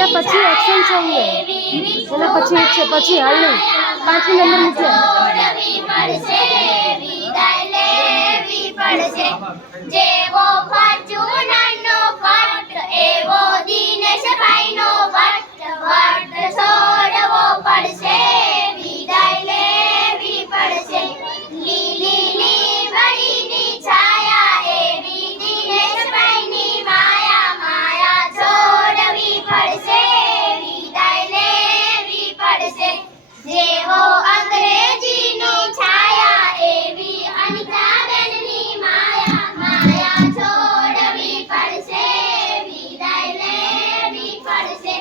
એના પછી action song છે, એના પછી એક છે પછી હાલ નહીં 5મી નંબર નીચે જેવો ફોર્ચ્યુનરનો કટ એવો દિનેશભાઈનો વટ વટ છોડવો પડશે, વિદાય લેવી પડશે, લીલી લીમડીની છાયા એવી દિનેશભાઈની માયા માયા છોડવી પડશે, વિદાય લેવી પડશે, જેવો અંગ્રેજીની છાયા એવી અનિતાબેનની માયા માયા છોડવી પડશે, વિદાય લેવી પડશે,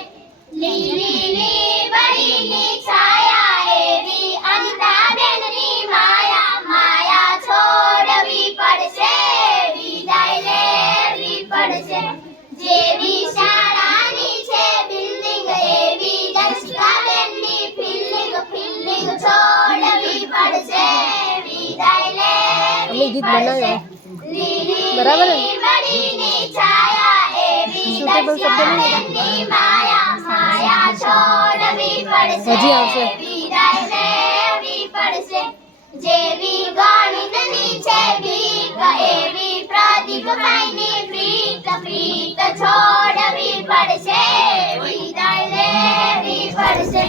લીલી લીમડીની છાયા એવી અનિતાબેનની માયા માયા છોડવી પડશે, વિદાય લેવી પડશે, જેવી શાળાની છે બિલ્ડિંગ એવી દર્શિકાબેનની ફિલ્ડિંગ ફિલ્ડિંગ છોડવી પડશે, વિદાય લેવી ગીત બનાવ્યો બરાબર લીમડીની છાયા એવી દર્શિકાબેનની માયા માયા છોડવી પડશે, હજી આવશે. વિદાય લેવી પડશે, જેવી ગણિતની છે બીક એવી પ્રદીપભાઈની પ્રીત પ્રીત છોડવી પડશે, વિદાય લેવી પડશે.